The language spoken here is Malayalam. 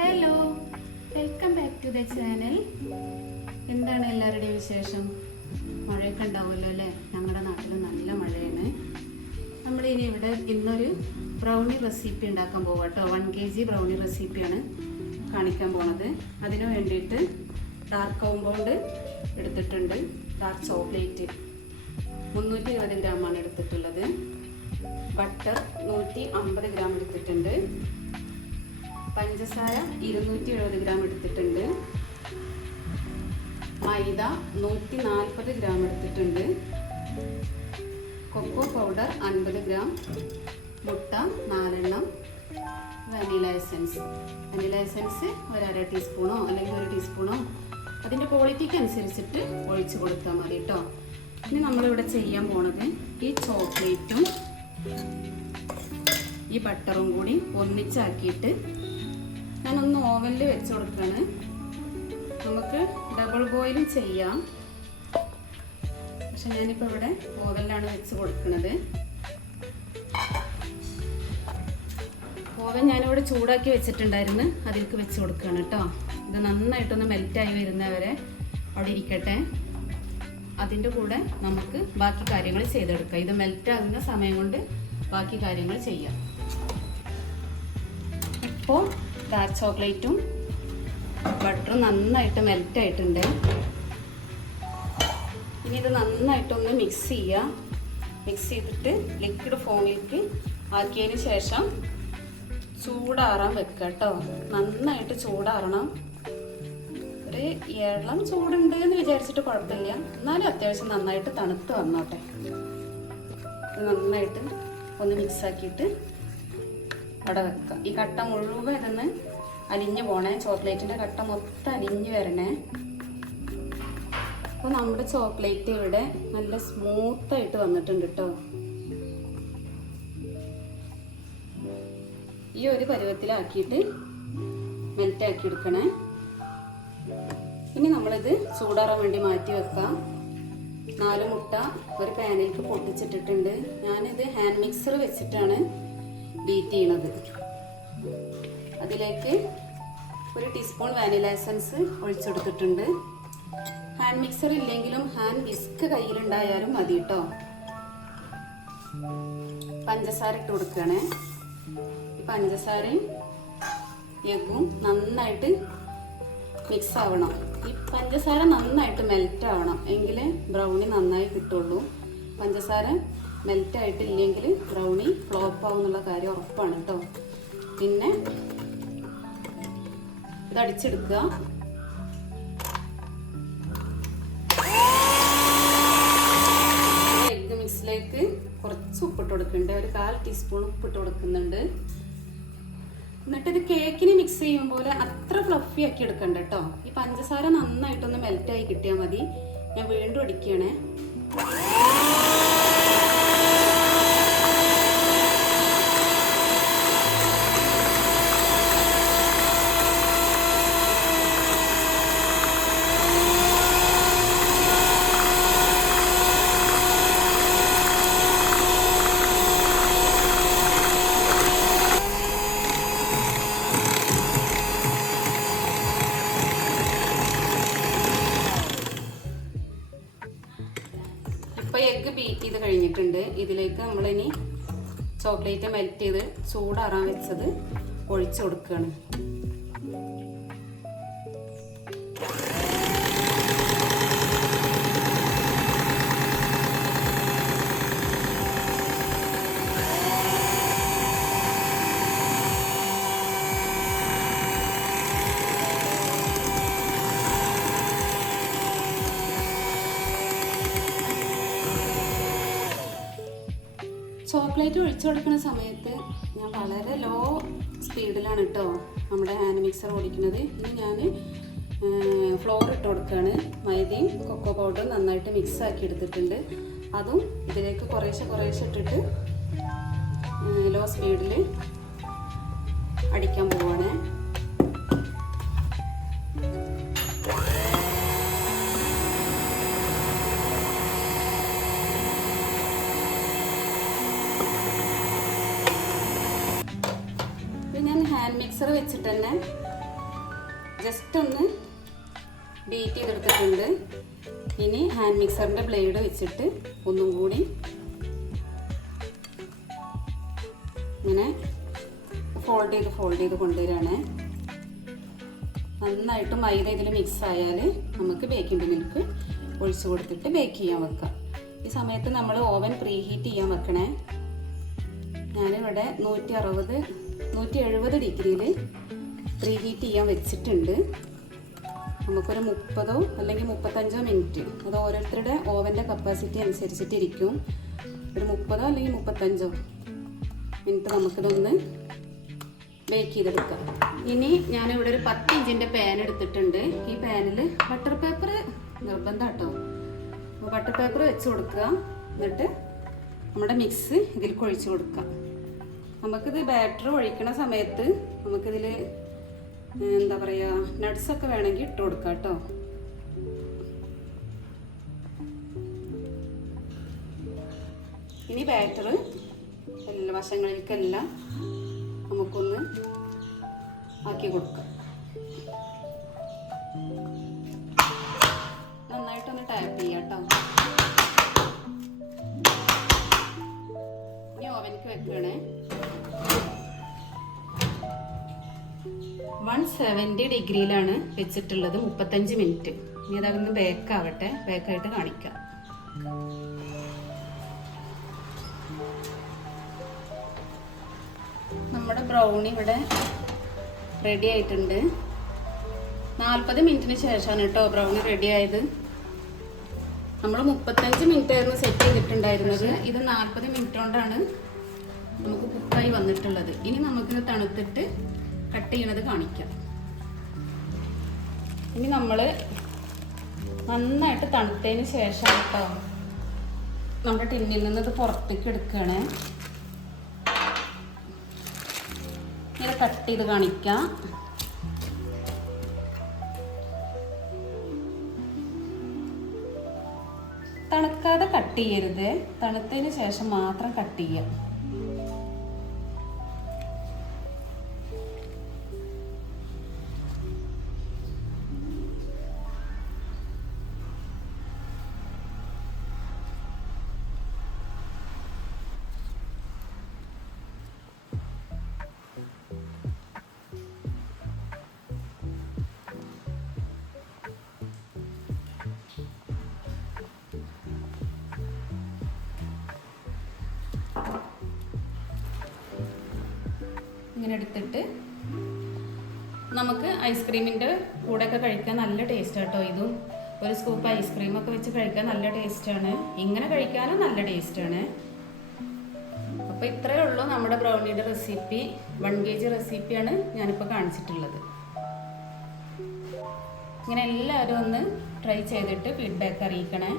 Hello, welcome back to the channel. എന്താണ് എല്ലാവരുടെയും വിശേഷം? മഴയൊക്കെ ഉണ്ടാവുമല്ലോ അല്ലേ? ഞങ്ങളുടെ നാട്ടിൽ നല്ല മഴയാണ്. നമ്മളിനി ഇവിടെ ഇന്നൊരു ബ്രൗണി റെസിപ്പി ഉണ്ടാക്കാൻ പോകാം കേട്ടോ. 1 kg ബ്രൗണി റെസിപ്പിയാണ് കാണിക്കാൻ പോണത്. അതിനു വേണ്ടിയിട്ട് ഡാർക്ക് കോമ്പൗണ്ട് എടുത്തിട്ടുണ്ട്. ഡാർക്ക് ചോക്ലേറ്റ് 320 ഗ്രാമാണ് എടുത്തിട്ടുള്ളത്. ബട്ടർ 150 ഗ്രാം എടുത്തിട്ടുണ്ട്. പഞ്ചസാര 270 ഗ്രാം എടുത്തിട്ടുണ്ട്. മൈദ 140 ഗ്രാം എടുത്തിട്ടുണ്ട്. Cocoa powder 50 gram. മുട്ട 4 എണ്ണം. വനില എസൻസ് ഒരു 1/2 ടീസ്പൂണോ അല്ലെങ്കിൽ 1 ടീസ്പൂണോ അതിൻ്റെ ക്വാളിറ്റിക്ക് അനുസരിച്ചിട്ട് ഒഴിച്ച് കൊടുത്താൽ മതി കേട്ടോ. ഇനി നമ്മളിവിടെ ചെയ്യാൻ പോണത് ഈ ചോക്ലേറ്റും ഈ ബട്ടറും കൂടി ഒന്നിച്ചാക്കിയിട്ട് ഞാനൊന്ന് ഓവനിൽ വെച്ച് കൊടുക്കുകയാണ്. നമുക്ക് ഡബിൾ ബോയിലും ചെയ്യാം, പക്ഷെ ഞാനിപ്പോൾ ഇവിടെ ഓവനിലാണ് വെച്ച് കൊടുക്കുന്നത്. ഓവൻ ഞാനിവിടെ ചൂടാക്കി വെച്ചിട്ടുണ്ടായിരുന്നു, അതിലേക്ക് വെച്ച് കൊടുക്കുകയാണ് കേട്ടോ. ഇത് നന്നായിട്ടൊന്ന് മെൽറ്റായി വരുന്നവരെ അവിടെ ഇരിക്കട്ടെ. അതിൻ്റെ കൂടെ നമുക്ക് ബാക്കി കാര്യങ്ങൾ ചെയ്തെടുക്കാം. ഇത് മെൽറ്റാകുന്ന സമയം കൊണ്ട് ബാക്കി കാര്യങ്ങൾ ചെയ്യാം. ഇപ്പോൾ ഡാർക്ക് ചോക്ലേറ്റും ബട്ടറും നന്നായിട്ട് മെൽറ്റായിട്ടുണ്ട്. ഇനി ഇത് നന്നായിട്ടൊന്ന് മിക്സ് ചെയ്യുക. മിക്സ് ചെയ്തിട്ട് ലിക്വിഡ് ഫോമിലേക്ക് ആക്കിയതിന് ശേഷം ചൂടാറാൻ വെക്കുക കേട്ടോ. നന്നായിട്ട് ചൂടാറണം. ഒരു ഇളം ചൂടുണ്ട് എന്ന് വിചാരിച്ചിട്ട് കുഴപ്പമില്ല, എന്നാലും അത്യാവശ്യം നന്നായിട്ട് തണുത്ത് വന്നോട്ടെ. നന്നായിട്ട് ഒന്ന് മിക്സാക്കിയിട്ട് അവിടെ വെക്കുക. ഈ കട്ട മുഴുവൻ ഇതൊന്ന് അലിഞ്ഞു പോണേ. ചോക്ലേറ്റിൻ്റെ കട്ട മൊത്തം അലിഞ്ഞു വരണേ. അപ്പോൾ നമ്മുടെ ചോക്ലേറ്റ് ഇവിടെ നല്ല സ്മൂത്തായിട്ട് വന്നിട്ടുണ്ട് കേട്ടോ. ഈ ഒരു പരുവത്തിലാക്കിയിട്ട് മെൽറ്റാക്കി എടുക്കണേ. ഇനി നമ്മളിത് ചൂടാറാൻ വേണ്ടി മാറ്റി വെക്കാം. 4 മുട്ട ഒരു പാനിലേക്ക് പൊട്ടിച്ചിട്ടിട്ടുണ്ട്. ഞാനിത് ഹാൻഡ് മിക്സർ വെച്ചിട്ടാണ് ബീറ്റ് ചെയ്യണത്. അതിലേക്ക് 1 ടീസ്പൂൺ വാനില എസൻസ് ഒഴിച്ചെടുത്തിട്ടുണ്ട്. ഹാൻഡ് മിക്സർ ഇല്ലെങ്കിലും ഹാൻഡ് വിസ്ക് കയ്യിലുണ്ടായാലും മതി കേട്ടോ. പഞ്ചസാര ഇട്ട് കൊടുക്കുകയാണേ. ഈ പഞ്ചസാരയും എഗ്ഗും നന്നായിട്ട് മിക്സ് ആവണം. ഈ പഞ്ചസാര നന്നായിട്ട് മെൽറ്റ് ആവണം, എങ്കിലേ ബ്രൗണി നന്നായി കിട്ടുള്ളൂ. പഞ്ചസാര മെൽറ്റ് ആയിട്ടില്ലെങ്കിൽ ബ്രൗണി ഫ്ലോപ്പ് ആവുന്നുള്ള കാര്യം ഉറപ്പാണ് കേട്ടോ. പിന്നെ ഇത് അടിച്ചെടുക്കുക. എഗ് മിക്സിലേക്ക് കുറച്ച് ഉപ്പിട്ട് കൊടുക്കുന്നുണ്ട്. ഒരു 1/4 ടീസ്പൂൺ ഉപ്പിട്ട് കൊടുക്കുന്നുണ്ട്. എന്നിട്ട് ഇത് കേക്കിന് മിക്സ് ചെയ്യുമ്പോൾ അത്ര ഫ്ലഫി ആക്കി എടുക്കണ്ട കേട്ടോ. ഈ പഞ്ചസാര നന്നായിട്ടൊന്ന് മെൽറ്റായി കിട്ടിയാൽ മതി. ഞാൻ വീണ്ടും അടിക്കുകയാണേ. ഇപ്പോൾ എഗ്ഗ് ബീറ്റ് ചെയ്ത് കഴിഞ്ഞിട്ടുണ്ട്. ഇതിലേക്ക് നമ്മളിനി ചോക്ലേറ്റ് മെൽറ്റ് ചെയ്ത് ചൂടാറാൻ വെച്ചത് ഒഴിച്ചു കൊടുക്കുകയാണ്. ചോക്ലേറ്റ് ഒഴിച്ചു കൊടുക്കുന്ന സമയത്ത് ഞാൻ വളരെ ലോ സ്പീഡിലാണ് കേട്ടോ നമ്മുടെ ഹാൻഡ് മിക്സർ ഓടിക്കുന്നത്. ഇനി ഞാൻ ഫ്ലോർ ഇട്ട് കൊടുക്കുകയാണ്. മൈദയും കൊക്കോ പൗഡറും നന്നായിട്ട് മിക്സ് ആക്കി എടുത്തിട്ടുണ്ട്. അതും ഇതിലേക്ക് കുറേശ്ശെ ഇട്ടിട്ട് ലോ സ്പീഡിൽ അടിക്കാൻ പോവാണ്. ഹാൻഡ് മിക്സർ വെച്ചിട്ട് തന്നെ ജസ്റ്റ് ഒന്ന് ബീറ്റ് ചെയ്തെടുത്തിട്ടുണ്ട്. ഇനി ഹാൻഡ് മിക്സറിൻ്റെ ബ്ലേഡ് വെച്ചിട്ട് ഒന്നും കൂടി ഇങ്ങനെ ഫോൾഡ് ചെയ്ത് കൊണ്ടുവരികയാണ്. നന്നായിട്ട് മൈദ ഇതിൽ മിക്സ് ആയാൽ നമുക്ക് ബേക്കിംഗ് മിൽക്ക് ഒഴിച്ചു കൊടുത്തിട്ട് ബേക്ക് ചെയ്യാൻ വെക്കാം. ഈ സമയത്ത് നമ്മൾ ഓവൻ പ്രീ ഹീറ്റ് ചെയ്യാൻ വെക്കണേ. ഞാനിവിടെ 170 ഡിഗ്രിയിൽ പ്രീ ഹീറ്റ് ചെയ്യാൻ വെച്ചിട്ടുണ്ട്. നമുക്കൊരു 30 അല്ലെങ്കിൽ 35 മിനിറ്റ്, അത് ഓരോരുത്തരുടെ ഓവൻ്റെ കപ്പാസിറ്റി അനുസരിച്ചിട്ടിരിക്കും. ഒരു 30 അല്ലെങ്കിൽ 35 മിനിറ്റ് നമുക്കിതൊന്ന് ബേക്ക് ചെയ്തെടുക്കാം. ഇനി ഞാനിവിടെ ഒരു 10 ഇഞ്ചിൻ്റെ പാൻ എടുത്തിട്ടുണ്ട്. ഈ പാനിൽ ബട്ടർ പേപ്പർ നിർബന്ധം കേട്ടോ. ബട്ടർ പേപ്പർ വെച്ച് കൊടുക്കുക. എന്നിട്ട് നമ്മുടെ മിക്സ് ഇതിലേക്ക് ഒഴിച്ച് കൊടുക്കാം. നമുക്കിത് ബാറ്റർ ഒഴിക്കണ സമയത്ത് നമുക്കിതിൽ എന്താ പറയുക, നട്ട്സൊക്കെ വേണമെങ്കിൽ ഇട്ട് കൊടുക്കാം കേട്ടോ. ഇനി ബാറ്റർ എല്ലാ വശങ്ങളിലേക്കെല്ലാം നമുക്കൊന്ന് ആക്കി കൊടുക്കാം. നന്നായിട്ടൊന്ന് ടാപ്പ് ചെയ്യാം കേട്ടോ. ഇനി ഓവനിക്ക് വെക്കണേ. 170 ഡിഗ്രിയിലാണ് വെച്ചിട്ടുള്ളത് 35 മിനിറ്റ്. ഇനി അതൊന്ന് ബേക്കാവട്ടെ. ബേക്കായിട്ട് കാണിക്കാം. നമ്മുടെ ബ്രൗണി ഇവിടെ റെഡി ആയിട്ടുണ്ട്. 40 മിനിറ്റിന് ശേഷമാണ് കേട്ടോ ബ്രൗണി റെഡി ആയത്. നമ്മൾ 35 മിനിറ്റ് ആയിരുന്നു സെറ്റ് ചെയ്തിട്ടുണ്ടായിരുന്നത്. ഇത് 40 മിനിറ്റ് കൊണ്ടാണ് നമുക്ക് കുക്കായി വന്നിട്ടുള്ളത്. ഇനി നമുക്കിത് തണുത്തിട്ട് കട്ട് ചെയ്യണത് കാണിക്കാം. ഇനി നമ്മൾ നന്നായിട്ട് തണുത്തതിന് ശേഷം കേട്ടോ നമ്മുടെ ടിന്നിൽ നിന്ന് ഇത് പുറത്തേക്ക് എടുക്കുകയാണ്. ഇങ്ങനെ കട്ട് ചെയ്ത് കാണിക്കാം. തണുക്കാതെ കട്ട് ചെയ്യരുത്. തണുത്തതിന് ശേഷം മാത്രം കട്ട് ചെയ്യാം. ഇങ്ങനെ എടുത്തിട്ട് നമുക്ക് ഐസ്ക്രീമിൻ്റെ കൂടെയൊക്കെ കഴിക്കാൻ നല്ല ടേസ്റ്റ് കേട്ടോ. ഇതും ഒരു സ്കൂപ്പ് ഐസ്ക്രീമൊക്കെ വെച്ച് കഴിക്കാൻ നല്ല ടേസ്റ്റാണ്. ഇങ്ങനെ കഴിക്കാനും നല്ല ടേസ്റ്റാണ്. അപ്പോൾ ഇത്രയേ ഉള്ളൂ നമ്മുടെ ബ്രൗണിയുടെ റെസിപ്പി. 1 kg റെസിപ്പിയാണ് ഞാനിപ്പോൾ കാണിച്ചിട്ടുള്ളത്. ഇങ്ങനെ എല്ലാവരും ഒന്ന് ട്രൈ ചെയ്തിട്ട് ഫീഡ്ബാക്ക് അറിയിക്കണേ.